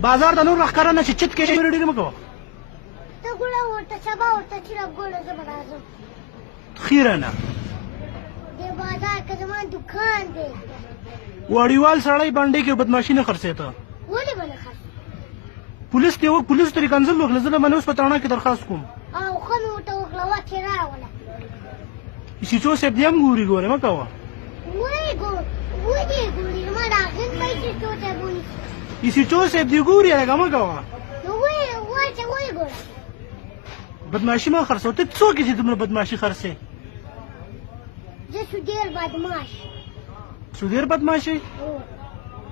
بازار د نور راښکاره نه چې چت کې شي ډېر مه کوه. ته ګوره ورته سبا ورته چې راګوره زه به راځم. خیره نه دې بازار کې زما دوکان دی. وړیوال سړی باندې کې بدماشي نه خرڅې ته. ولې به نه خرڅوم؟ پولیس ترې کنځل وکړه. زه به اوس په تاڼه کې درخواست کوم. او ښه مې ورته وکړه واک یې راوله. سیچو صاحب دې هم ګوري ګورې مه کوه. ولې ګوري زما د هغې پیسې څو ته بونیسي. سیچو صاحب دې ګوري هلکه مه کوه. نو ولې ګوره بدماشي مه خرڅوه. ته څوک یې چې دومره بدماشي خرڅې؟ زه سودیر بدماش. سودیر بدماشي؟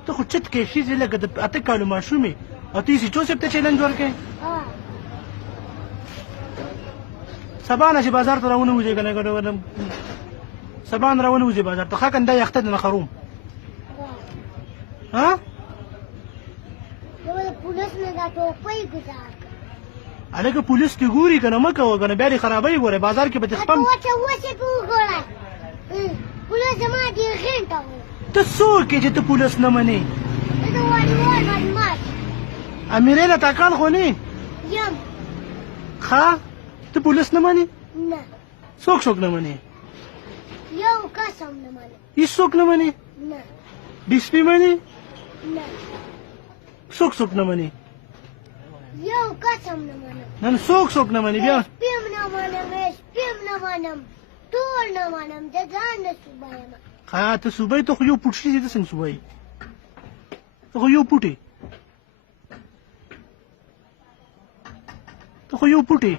ته خو چت کې شي لکه د 8 کالو ماشوم یې او ته یې سیچو صاحب ته چیلنج ورکړې. سبا نه چې بازار ته راونه وځې که نه سبا نه راونه وځې بازار ته. ښه کنده یخته د نه خروم. ها یو د پولیس نه دا ټوپۍ ګزار کړه. هلکه پولیس کې ګوري که نه مه کوه که نه بیا دې خرابوي ګوره بازار کې به دې خپم. وچې پې وګوره پولیس زما دې غېنټه و. ته څوک یې چې ته پولیس نه منې؟ زه د والیبال بدماش امیرې له تاکال خو نه یم. ښه ته پولیس نه منې؟ نه څوک نه منې؟ یو کس هم نه منم. هېڅوک نه منې؟ نه ډي سي پي منې؟ نه څوک نه منې؟ یو کس هم نه منم. نن څوک نه منې بیا؟ SP هم نه منم SP هم نه منم ټول نه منم. د ځان نه صوبه یم. ښه ته صوبه یې ته خو یو پوټ شي ته څنګه صوبه یې؟ ته خو یو پوټ یې.